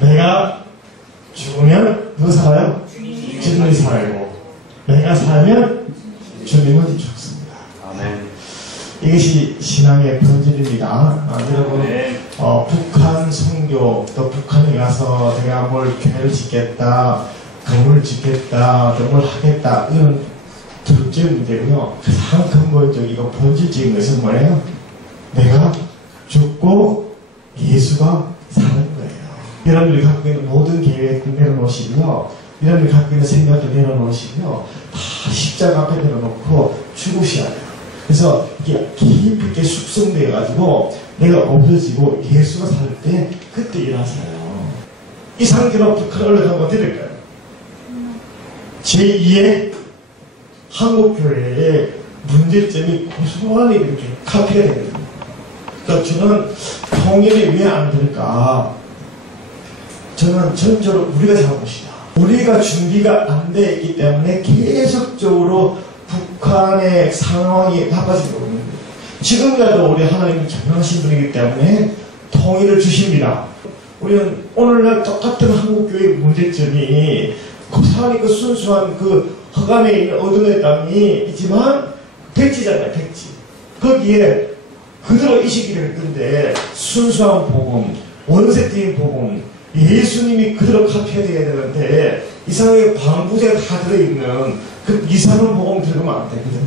내가 죽으면 누가 살아요? 주님이 살고, 내가 살면 주님은 죽습니다. 아멘. 이것이 신앙의 본질입니다. 여러분, 북한 선교, 또 북한에 가서 내가 뭘 교회를 짓겠다, 건물을 짓겠다, 또 뭘 하겠다, 이런 둘째 문제고요. 가장 근본적이고 본질적인 것은 뭐예요? 내가 죽고 예수가 사는 거예요. 여러분들이 갖고 있는 모든 계획을 내려놓으시고요. 여러분들이 갖고 있는 생각도 내려놓으시고요. 다 십자가 앞에 내려놓고 죽으셔야 돼요. 그래서 이게 깊이 있게 숙성되어가지고 내가 없어지고 예수가 살 때 그때 일하세요. 이 상태로 북한을 올라가면 어떻게 될까요? 제2의 한국교회의 문제점이 고스란히 이렇게 카피가 되거든요. 그러니까 저는 통일이 왜 안 될까? 저는 전적으로 우리가 잘못이다. 우리가 준비가 안 되어 있기 때문에 계속적으로 북한의 상황이 나빠지고 있는 거예요. 지금이라도 우리 하나님이 전능하신 분이기 때문에 통일을 주십니다. 우리는 오늘날 똑같은 한국교회의 문제점이 고스란히 그 순수한 그 허감에 있는 어둠의 땅이 있지만 백지잖아요, 백지. 거기에 그대로 이식이 될 건데 순수한 복음, 원색적인 복음, 예수님이 그대로 카피해야 되는데 이상하게 방부제가 다 들어있는 그 이상한 복음 들으면 안 되거든요.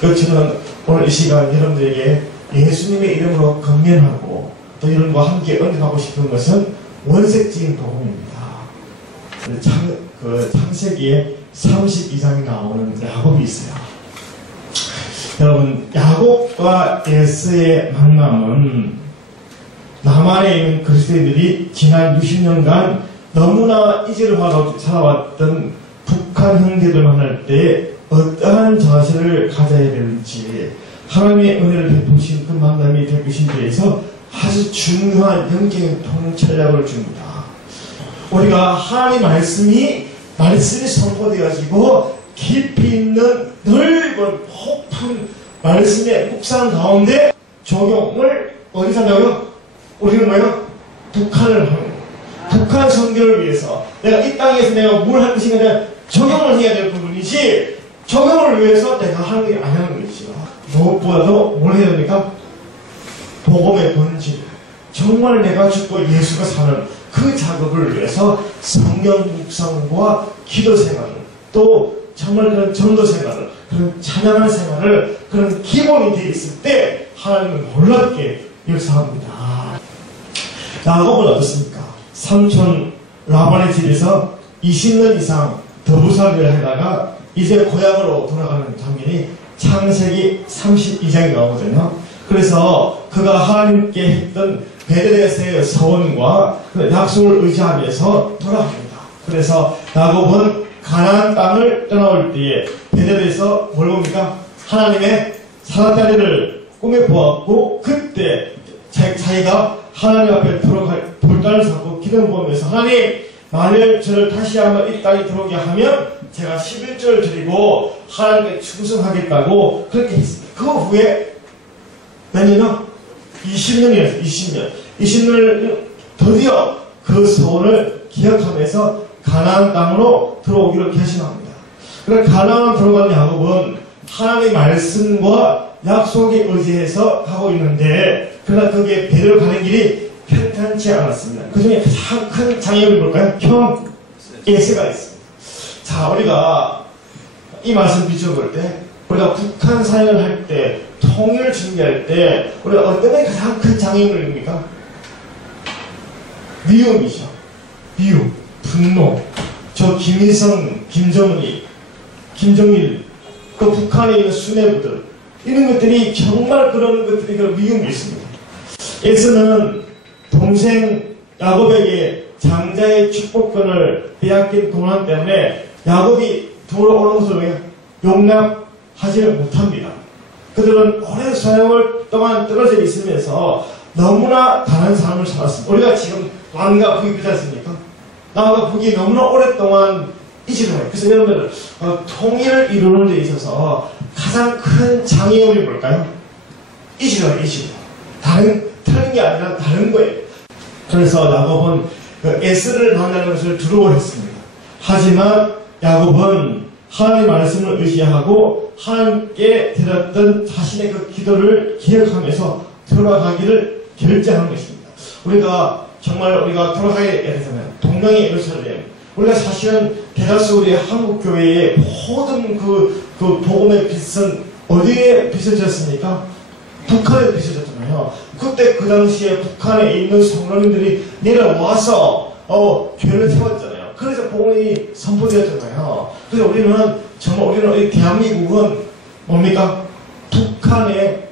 그래서 저는 오늘 이 시간 여러분들에게 예수님의 이름으로 건면하고 또 여러분과 함께 언급하고 싶은 것은 원색적인 복음입니다. 창세기에 32장에 나오는 야곱이 있어요. 여러분, 야곱과 에서의 만남은 남한에 있는 그리스도인들이 지난 60년간 너무나 이질화로 살아왔던 북한 형제들 만날 때 어떠한 자세를 가져야 되는지 하나님의 은혜를 베푸신 그 만남이 될 것인지에 대해서 아주 중요한 영적인 통찰력을 줍니다. 우리가 하나님 말씀이 선포되어지고 깊이 있는 넓은 폭풍 말씀의 묵상 가운데 적용을 어디서 한다고요? 우리는 뭐예요? 북한을 하는 거예요. 북한 선교를 위해서 내가 이 땅에서 내가 뭘 할 것인가 내가 적용을 해야 될 부분이지 적용을 위해서 내가 하는 게 아니라는 거죠. 무엇보다도 뭘 해야 됩니까? 복음의 본질. 정말 내가 죽고 예수가 사는 그 작업을 위해서 성경 묵상과 기도 생활을 또 정말 그런 전도 생활을 그런 찬양하는 생활을 그런 기본이 되어 있을 때 하나님은 놀랍게 역사합니다. 야곱은 어떻습니까? 삼촌 라반의 집에서 20년 이상 더부살이를 하다가 이제 고향으로 돌아가는 장면이 창세기 32장에 나오거든요. 그래서 그가 하나님께 했던 베들레헴의 서원과 그 약속을 의지하면서 돌아갑니다. 그래서 야곱은 가나안 땅을 떠나올 때에 베들레헴에서 뭘 봅니까? 하나님의 사람다리를 꿈에 보았고 그때 자기가 하나님 앞에 들어갈 돌단을 잡고 기도 보면서 하나님 만일 저를 다시 한번 이 땅에 들어오게 하면 제가 11조를 드리고 하나님께 충성하겠다고 그렇게 했습니다. 그 후에 몇 년이요? 20년이었어요. 20년을 드디어 그 소원을 기억하면서 가나안 땅으로 들어오기를 결심합니다. 그래서 가나안 들어간 야곱은 하나님의 말씀과 약속에 의지해서 가고 있는데 그러나 거기에 배를 가는 길이 편탄치 않았습니다. 그 중에 가장 큰 장애물이 뭘까요? 에서가 있습니다. 자, 우리가 이 말씀 비춰볼 때 우리가 북한 사역을 할 때 통일을 준비할 때 우리가 어떤 게 가장 큰 장애물입니까? 미움이죠. 미움, 분노. 저 김일성, 김정일, 또 북한에 있는 수뇌부들 이런 것들이 정말 그런 것들이 그런 미움이 있습니다. 에서는 동생 야곱에게 장자의 축복권을 빼앗긴 고난 때문에 야곱이 돌아오는 것을 용납하지를 못합니다. 그들은 오랜 사역을 동안 떨어져 있으면서 너무나 다른 삶을 살았습니다. 우리가 지금 남과 북이 그렇지 않습니까? 남과 북이 너무나 오랫동안 이질해요. 그래서 여러분들 통일을 이루는 데 있어서 가장 큰 장애물이 뭘까요? 이질해요. 틀린 게 아니라 다른 거예요. 그래서 야곱은 에스를 만나는 것을 두려워했습니다. 하지만 야곱은 하나님의 말씀을 의지하고 하나님께 드렸던 자신의 그 기도를 기억하면서 돌아가기를 결정한 것입니다. 우리가 돌아가야 되잖아요. 동명의 예루살렘. 우리가 사실은 대다수 우리 한국 교회의 모든 그 복음의 빛은 어디에 비춰졌습니까? 북한에 비춰졌잖아요. 그때 그 당시에 북한에 있는 성도님들이 내려와서 교회를 세웠잖아요. 그래서 복음이 선포되었잖아요. 그래서 우리는 이 대한민국은 뭡니까? 북한의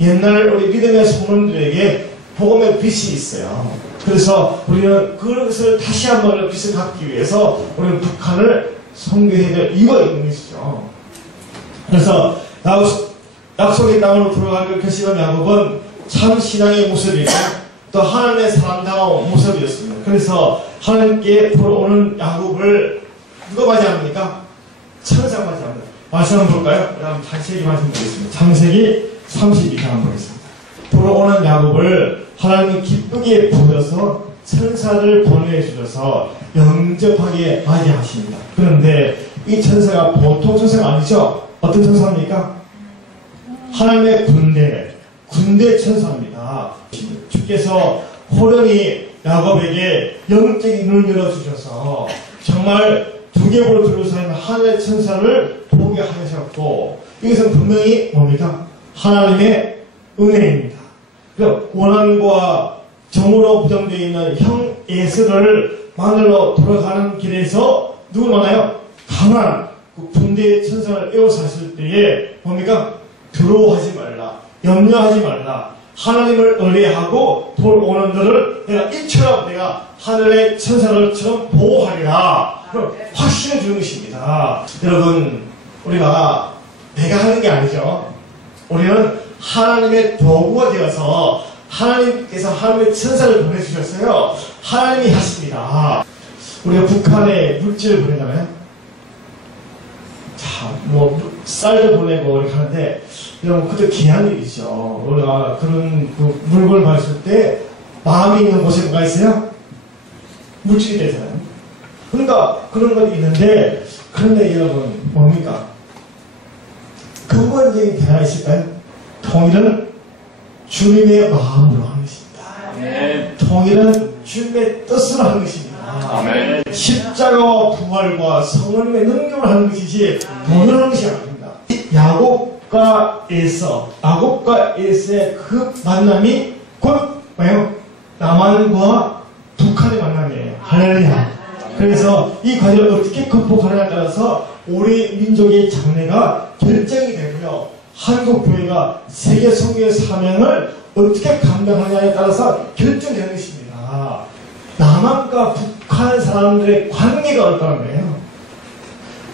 옛날 우리 믿음의 성도님들에게 복음의 빛이 있어요. 그래서 우리는 그것을 다시 한번 빛을 갖기 위해서 우리는 북한을 선교해야 될 이유가 있는 것이죠. 그래서 약속의 땅으로 들어가기를 결심한 야곱은 참 신앙의 모습이고 또 하나님의 사람다운 모습이었습니다. 그래서 하나님께 돌아오는 야곱을 누가 맞이합니까? 천사가 맞이합니다. 말씀 한번 볼까요? 그다음 창세기 말씀 보겠습니다. 창세기 32장 한번 보겠습니다. 돌아오는 야곱을 하나님은 기쁘게 부르셔서 천사를 보내주셔서 영접하게 맞이하십니다. 그런데 이 천사가 보통 천사가 아니죠? 어떤 천사입니까? 하나님의 군대 천사입니다. 주께서 호련히 야곱에게 영적인 눈을 열어주셔서 정말 두개골을 둘러싸인 하늘의 천사를 보게 하셨고, 이것은 분명히 뭡니까? 하나님의 은혜입니다. 원한과 정으로 부정되어 있는 형 에스를 만나러 돌아가는 길에서 누굴 만나요? 강한 군대의 천사를 에워쌌을 때에 뭡니까? 두려워하지 말라, 염려하지 말라, 하나님을 의뢰하고 돌아오는 너를 내가 이처럼 내가 하늘의 천사들처럼 보호하리라, 그럼 확신을 주는 것입니다. 여러분, 우리가 내가 하는 게 아니죠. 우리는 하나님의 도구가 되어서 하나님께서 하나님의 천사를 보내주셨어요. 하나님이 하십니다. 우리가 북한에 물질을 보내잖아요. 자, 쌀도 보내고 이렇게 하는데, 여러분, 그것도 귀한 일이죠. 우리가 그런 물건을 받았을 때 마음이 있는 곳에 뭐가 있어요? 물질이 되잖아요. 그러니까 그런 것이 있는데, 그런데 여러분, 뭡니까? 근본적인 대화가 있을까요? 통일은 주님의 마음으로 하는 것입니다. 아멘. 통일은 주님의 뜻으로 하는 것입니다. 아멘. 십자가와 부활과 성령의 능력을 하는 것이지 돈을 하는 것이 아닙니다. 야곱과 에서의 그 만남이 곧 뭐예요? 남한과 북한의 만남이에요. 할렐루야. 그래서 이 과정을 어떻게 극복하느냐에 따라서 우리 민족의 장래가 결정이 되고요. 한국 교회가 세계 선교의 사명을 어떻게 감당하느냐에 따라서 결정되는 것입니다. 남한과 북한 사람들의 관계가 어떠한 거예요?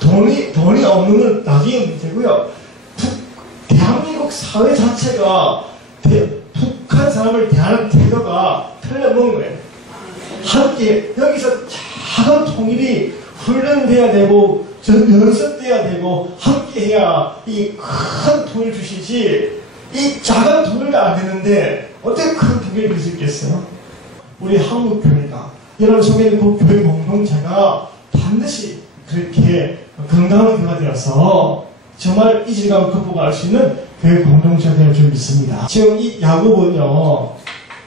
돈이 없는 건 나중에 문제고요. 대한민국 사회 자체가 북한 사람을 대하는 태도가 틀려먹은 거예요. 함께 여기서 작은 통일이 훈련돼야 되고 연습돼야 되고 함께 해야 이 큰 통일 주시지, 이 작은 통일도 안 되는데 어떻게 큰 통일을 줄 수 있겠어요? 우리 한국 교회가, 여러분 속에 있는 그 교회 공동체가 반드시 그렇게 건강한 교회가 되어서 정말 이 질감을 극복할 수 있는 교회 공동체가 될 줄 믿습니다. 지금 이 야곱은요,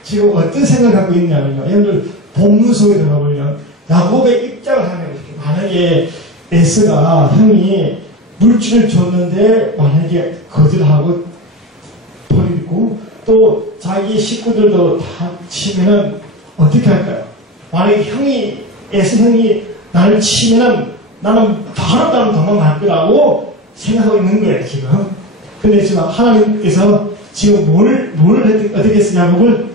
지금 어떤 생각을 갖고 있냐면요, 여러분들 본문 속에 들어가보면 야곱의 입장을 하는 거예요. 만약에 에스가 형이 물질을 줬는데 만약에 거절하고 버리고 또 자기 식구들도 다 치면은 어떻게 할까요? 만약에 에스 형이 나를 치면은 나는 바로 도망갈 거라고 생각하고 있는 거예요, 지금. 근데 지금 하나님께서 지금 어떻게 했으냐고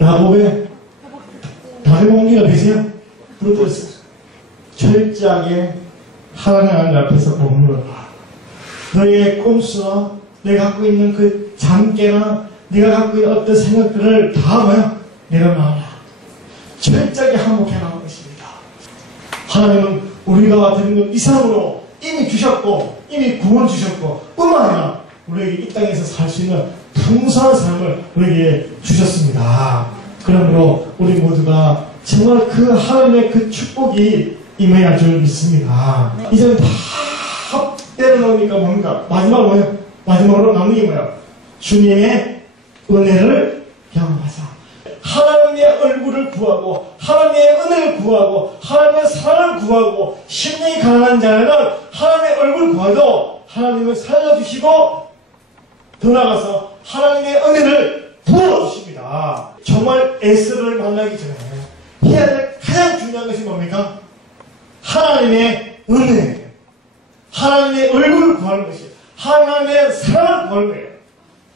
야곱의 다른 공기가 되세요? 그렇게 철저하게 하나님 앞에서 머물러라. 너의 꼼수와 내가 갖고 있는 그 잠깨나 네가 갖고 있는 어떤 생각들을 다 내려놔라. 철저하게 항복해나가는 것입니다. 하나님은 우리가 드린 것 이상으로 이미 주셨고 이미 구원 주셨고 뿐만 아니라 우리에게 이 땅에서 살 수 있는 풍성한 삶을 우리에게 주셨습니다. 그러므로 우리 모두가 정말 그 하나님의 그 축복이 임해야 줄 믿습니다. 이제는 다 때려놓으니까 뭡니까? 마지막으로 뭐예요? 마지막으로 남는 게 뭐예요? 주님의 은혜를 경험하자. 하나님의 얼굴을 구하고 하나님의 은혜를 구하고 하나님의 사랑을 구하고 심령이 가난한 자는 하나님의 얼굴을 구하도 하나님을 살려주시고 더 나아가서 하나님의 은혜를 부어주십니다. 정말 에스더를 만나기 전에 해야 될 가장 중요한 것이 뭡니까? 하나님의 은혜, 하나님의 얼굴을 구하는 것이 하나님의 사랑을 구하는 거예요.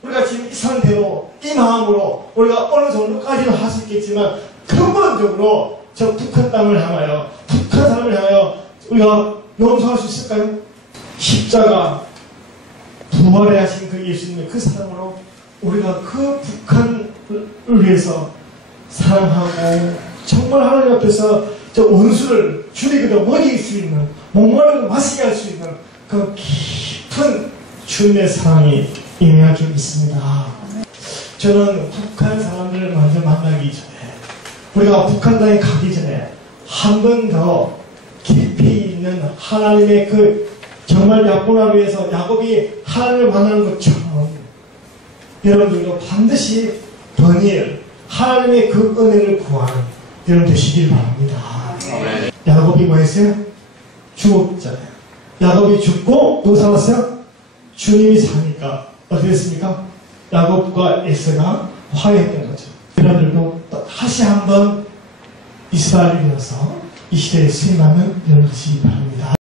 우리가 지금 이 상태로 이 마음으로 우리가 어느 정도까지는 할 수 있겠지만 근본적으로 저 북한 땅을 향하여 북한 사람을 향하여 우리가 용서할 수 있을까요? 십자가 부활해 하신 그 예수님의 그 사랑으로 우리가 그 북한을 위해서 사랑하고 정말 하나님 앞에서 저 원수를 줄이기도 먹일 수 있는 목마르고 마시게 할 수 있는 그 깊은 주님의 사랑이 임할 줄 믿습니다. 저는 북한 사람들을 먼저 만나기 전에 우리가 북한 땅에 가기 전에 한 번 더 깊이 있는 하나님의 그 정말 야곱을 위해서 야곱이 하나님을 만나는 것처럼 여러분들도 반드시 번일 하나님의 그 은혜를 구하는 여러분 되시길 바랍니다. 야곱이 뭐 했어요? 죽었잖아요. 야곱이 죽고 누구 살았어요? 주님이 사니까 어떻게 됐습니까? 야곱과 에서가 화해했던 거죠. 여러분들도 다시 한번 이스라엘이 되어서 이 시대에 수임하면 여러분 되시기 바랍니다.